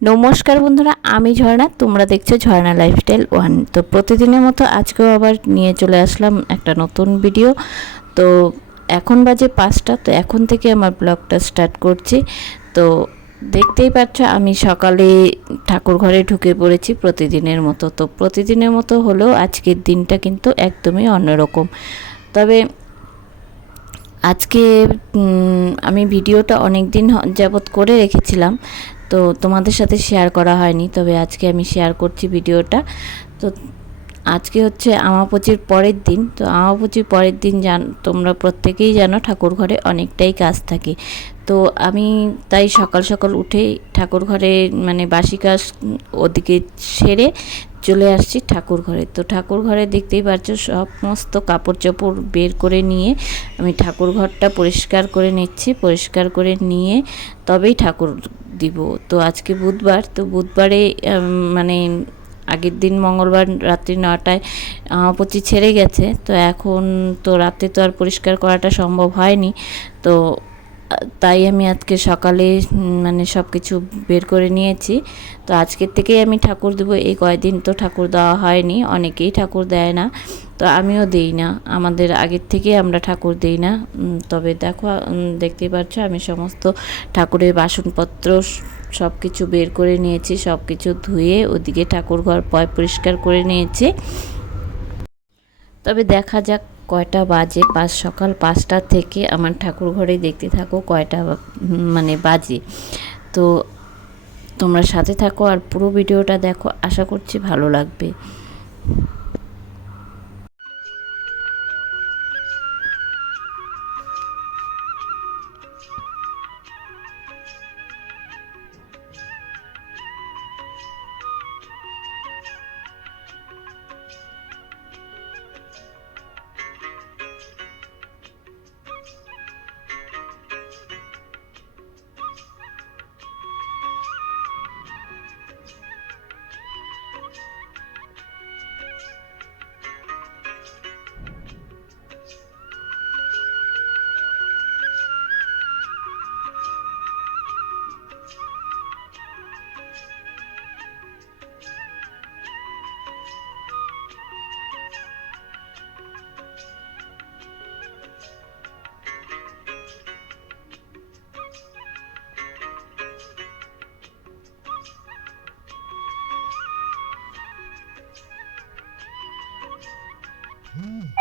নমস্কার বন্ধুরা, আমি ঝর্ণা, তোমরা দেখছ ঝর্ণা লাইফস্টাইল ওয়ান তো প্রতিদিনের মতো আজকেও আবার নিয়ে চলে আসলাম একটা নতুন ভিডিও তো এখন বাজে পাঁচটা, তো এখন থেকে আমার ব্লগটা স্টার্ট করছি। তো দেখতেই পাচ্ছ, আমি সকালে ঠাকুর ঘরে ঢুকে পড়েছি প্রতিদিনের মতো। তো প্রতিদিনের মতো হলেও আজকের দিনটা কিন্তু একদমই অন্যরকম। তবে আজকে আমি ভিডিওটা অনেক দিন যাবৎ করে রেখেছিলাম। তো তোমাদের সাথে শেয়ার করা হয়নি তবে আজকে আমি শেয়ার করছি ভিডিওটা তো আজকে হচ্ছে আমাপচির পরের দিন, তো আমাপচির পরের দিন জান, তোমরা প্রত্যেকেই জানো ঠাকুর ঘরে অনেকটাই কাজ থাকে। তো আমি তাই সকাল সকাল উঠে ঠাকুর ঘরে মানে বাসি কাজ ওদিকে সেরে চলে আসছি ঠাকুর ঘরে তো ঠাকুর ঘরে দেখতেই পাচ্ছ সমস্ত কাপড় চোপড় বের করে নিয়ে আমি ঠাকুর ঘরটা পরিষ্কার করে নিচ্ছি, পরিষ্কার করে নিয়ে তবেই ঠাকুর দিব। তো আজকে বুধবার, তো বুধবারে মানে আগের দিন মঙ্গলবার রাত্রি নটায় পঁচি ছেড়ে গেছে। তো এখন তো রাতে তো আর পরিষ্কার করাটা সম্ভব হয়নি। তো তাই আমি আজকে সকালে মানে সব কিছু বের করে নিয়েছি। তো আজকের থেকেই আমি ঠাকুর দেবো। এই কয়দিন তো ঠাকুর দেওয়া হয়নি। অনেকেই ঠাকুর দেয় না। তো আমিও দেই না। আমাদের আগের থেকে আমরা ঠাকুর দেই না। তবে দেখো দেখতেই পাচ্ছ আমি সমস্ত ঠাকুরের বাসনপত্র সব কিছু বের করে নিয়েছি সব কিছু ধুয়ে ওদিকে ঠাকুর ঘর পয় পরিষ্কার করে নিয়েছি। তবে দেখা যাক কয়টা বাজে। পাঁচ, সকাল পাঁচটা থেকে আমার ঠাকুর ঘরে দেখতে থাকো কয়টা মানে বাজে। তো তোমরা সাথে থাকো আর পুরো ভিডিওটা দেখো। আশা করছি ভালো লাগবে। Mm.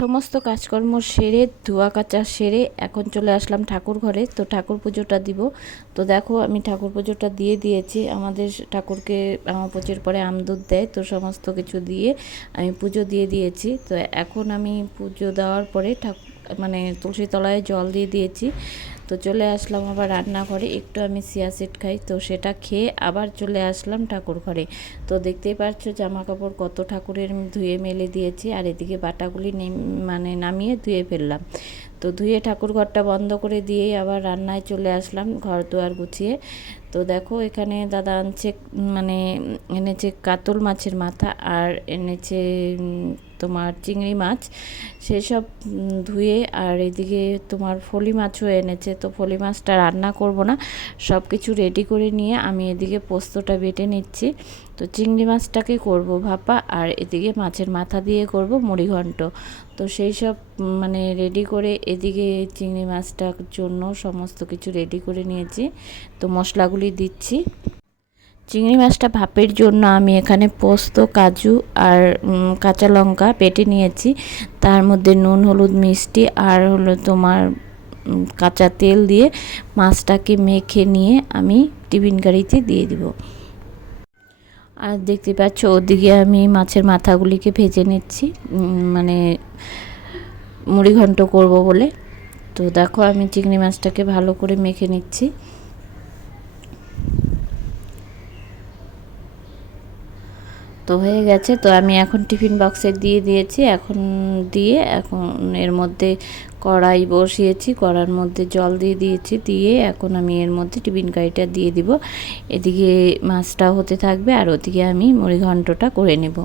সমস্ত কাজকর্ম সেরে, ধোয়া কাচা সেরে এখন চলে আসলাম ঠাকুর ঘরে। তো ঠাকুর পুজোটা দিব। তো দেখো, আমি ঠাকুর পুজোটা দিয়ে দিয়েছি। আমাদের ঠাকুরকে, আমার পুজোর পরে আমদুধ দেয়। তো সমস্ত কিছু দিয়ে আমি পুজো দিয়ে দিয়েছি। তো এখন আমি পুজো দেওয়ার পরে ঠাকুর মানে তুলসী তলায় জল দিয়ে দিয়েছি। তো চলে আসলাম আবার রান্নাঘরে। একটু আমি সিয়াসিড খাই, তো সেটা খেয়ে আবার চলে আসলাম ঠাকুর ঘরে। তো দেখতেই পাচ্ছ জামা কাপড় কত ঠাকুরের ধুয়ে মেলে দিয়েছি, আর এদিকে বাটাগুলি মানে নামিয়ে ধুয়ে ফেললাম। তো ধুয়ে ঠাকুর ঘরটা বন্ধ করে দিয়ে আবার রান্নায় চলে আসলাম ঘর দুয়ার গুছিয়ে। তো দেখো এখানে দাদা আনছে মানে এনেছে কাতল মাছের মাথা আর এনেছে তোমার চিংড়ি মাছ, সেসব ধুয়ে আর এদিকে তোমার ফলি মাছও এনেছে। তো ফলি মাছটা রান্না করব না সব কিছু রেডি করে নিয়ে আমি এদিকে পোস্তটা বেটে নিচ্ছি। তো চিংড়ি মাছটাকে করব ভাপা আর এদিকে মাছের মাথা দিয়ে করব মুড়িঘণ্ট তো সেই সব মানে রেডি করে এদিকে চিংড়ি মাছটার জন্য সমস্ত কিছু রেডি করে নিয়েছি। তো মশলাগুলি দিচ্ছি। চিংড়ি মাছটা ভাপের জন্য আমি এখানে পোস্ত, কাজু আর কাঁচা লঙ্কা পেটে নিয়েছি। তার মধ্যে নুন, হলুদ, মিষ্টি আর হলো তোমার কাঁচা তেল দিয়ে মাছটাকে মেখে নিয়ে আমি টিফিন গাড়িতে দিয়ে দিব। আর দেখতে পাচ্ছ ওদিকে আমি মাছের মাথাগুলিকে ভেজে নিচ্ছি মানে মুড়ি ঘন্ট করব বলে। তো দেখো আমি চিংড়ি মাছটাকে ভালো করে মেখে নিচ্ছি। তো হয়ে গেছে। তো আমি এখন টিফিন বক্সে দিয়ে দিয়েছি। এখন দিয়ে এখন এর মধ্যে কড়াই বসিয়েছি। কড়ার মধ্যে জল দিয়ে দিয়েছি। দিয়ে এখন আমি এর মধ্যে টিফিন কারিটা দিয়ে দিব। এদিকে মাছটা হতে থাকবে। আর ওদিকে আমি মুড়ি ঘন্টটা করে নেব।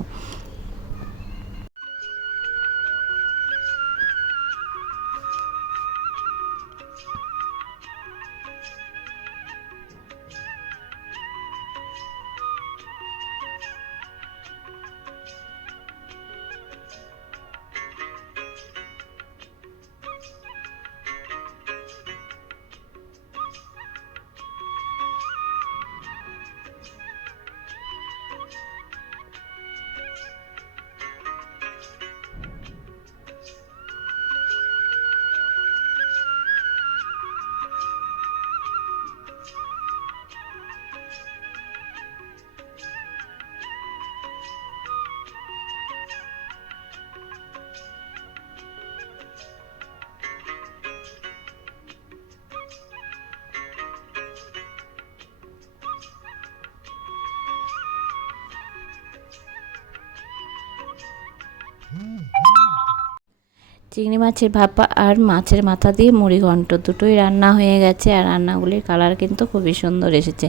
চিংড়ি মাছের ভাপা আর মাছের মাথা দিয়ে মুড়ি ঘন্ট দুটোই রান্না হয়ে গেছে আর রান্নাগুলির কালার কিন্তু খুবই সুন্দর এসেছে।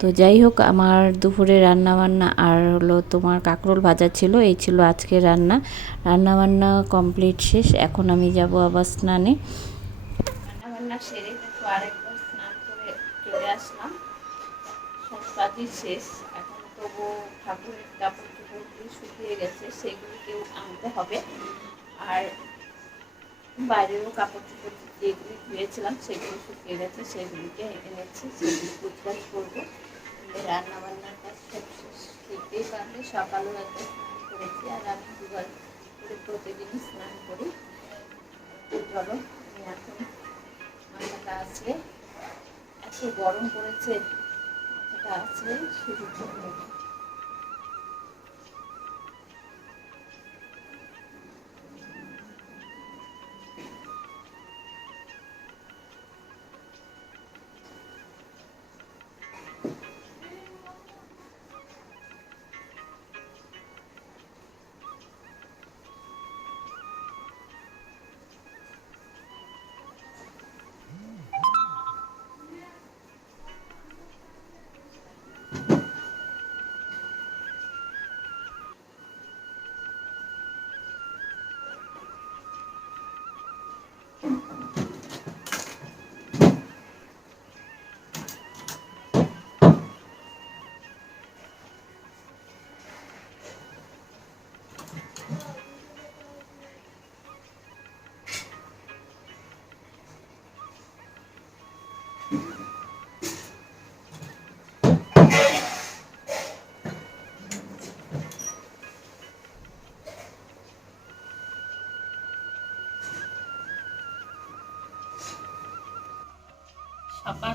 তো যাই হোক, আমার দুপুরে রান্না বান্না আর হলো তোমার কাঁকরোল ভাজা ছিল, এই ছিল আজকের রান্না। রান্না বান্না কমপ্লিট শেষ, এখন আমি যাব আবার স্নানে। রান্না বান্না সেরে আরেকবার স্নান করে চলে আসলাম। শেষ, এখন তবু ঠাকুরের কাপড় চোপড়গুলি শুকিয়ে গেছে সেগুলিকেও আনতে হবে। আর বাইরেরও কাপড় চোপড় যেগুলি ধুয়েছিলাম, সেগুলো শুকিয়ে গেছে, সেগুলিকে এনেছি, সেগুলি গুজগাছ করব। রান্না বান্নার কাজ সব পারলে সকালেও একটা করেছি, আর আমি দুবার করে প্রতিদিনই স্নান করি। চলো এখন মাথাটা আসলে এত গরম পড়েছে। মাথাটা আসলে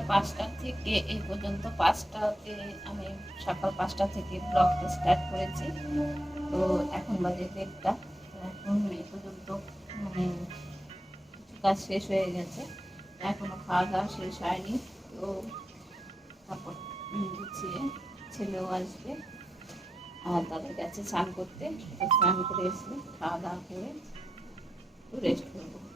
পাঁচটা থেকে এই পর্যন্ত পাঁচটাতে আমি সকাল পাঁচটা থেকে ব্লগটা স্টার্ট করেছি। তো এখন বাজে দেড়টা। এখন এই পর্যন্ত মানে কিছু কাজ শেষ হয়ে গেছে। এখনও খাওয়া দাওয়া শেষ হয়নি। তো তারপর গুছিয়ে ছেলেও আসবে। আর তাদের কাছে স্নান করতে। স্নান করে এসে খাওয়া দাওয়া করে একটু রেস্ট করব।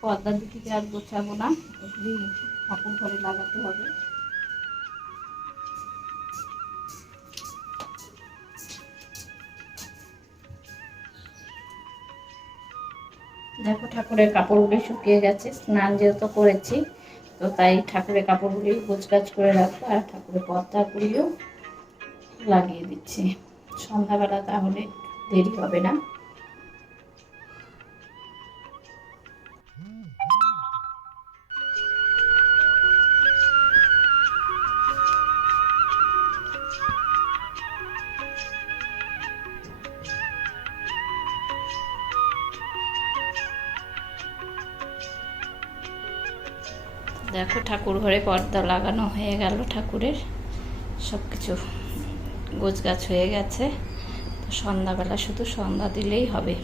পর্দা দুটিকে আর গোছাবো না অনেকগুলি ঠাকুর ঘরে লাগাতে হবে। দেখো ঠাকুরের কাপড়গুলি শুকিয়ে গেছে, স্নান যেহেতু করেছি, তো তাই ঠাকুরের কাপড়গুলি গোছগাছ করে রাখব আর ঠাকুরের পর্দাগুলিও লাগিয়ে দিচ্ছি। সন্ধ্যাবেলা তাহলে দেরি হবে না। দেখো ঠাকুর ঘরে পর্দা লাগানো হয়ে গেল ঠাকুরের। সব কিছু গোছগাছ হয়ে গেছে। তো সন্ধ্যাবেলা শুধু সন্ধ্যা দিলেই হবে।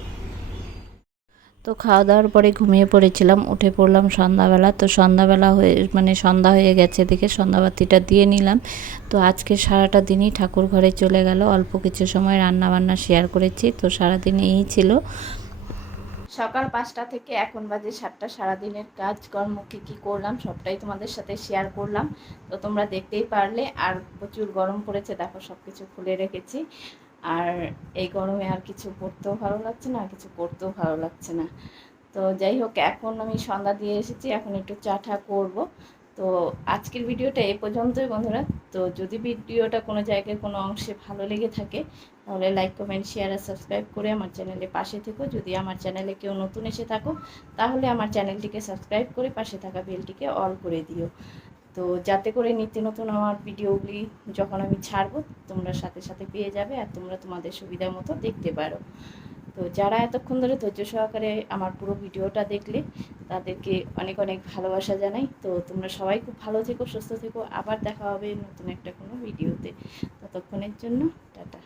তো খাওয়া দাওয়ার পরে ঘুমিয়ে পড়েছিলাম, উঠে পড়লাম সন্ধ্যাবেলা। তো সন্ধ্যাবেলা হয়ে মানে সন্ধ্যা হয়ে গেছে দেখে সন্ধ্যাবাতিটা দিয়ে নিলাম। তো আজকে সারাটা দিনই ঠাকুর ঘরে চলে গেল। অল্প কিছু সময় রান্না বান্না শেয়ার করেছি। তো সারাদিন এই ছিল। সকাল পাঁচটা থেকে এখন বাজে সাতটা, সারাদিনের কাজকর্ম কী কী করলাম সবটাই তোমাদের সাথে শেয়ার করলাম। তো তোমরা দেখতেই পারলে, আর প্রচুর গরম পড়েছে, দেখো সব কিছু খুলে রেখেছি। আর এই গরমে আর কিছু পড়তেও ভালো লাগছে না, আর কিছু করতেও ভালো লাগছে না। তো যাই হোক, এখন আমি সন্ধ্যা দিয়ে এসেছি, এখন একটু চা ঠা করব। তো আজকের ভিডিওটা এ পর্যন্তই বন্ধুরা। তো যদি ভিডিওটা কোনো জায়গায় কোনো অংশে ভালো লেগে থাকে, তাহলে লাইক কমেন্ট শেয়ার আর সাবস্ক্রাইব করে আমার চ্যানেলে পাশে থেকো। যদি আমার চ্যানেলে কেউ নতুন এসে থাকো, তাহলে আমার চ্যানেলটিকে সাবস্ক্রাইব করে পাশে থাকা বেলটিকে অল করে দিও। তো যাতে করে নিত্য নতুন আমার ভিডিওগুলি যখন আমি ছাড়বো, তোমরা সাথে সাথে পেয়ে যাবে আর তোমরা তোমাদের সুবিধা মতো দেখতে পারো। তো যারা এতক্ষণ ধরে ধৈর্য সহকারে আমার পুরো ভিডিওটা দেখলে, তাদেরকে অনেক অনেক ভালোবাসা জানাই। তো তোমরা সবাই খুব ভালো থেকো, সুস্থ থেকো। আবার দেখা হবে নতুন একটা কোনো ভিডিওতে। ততক্ষণের জন্য, টাটা।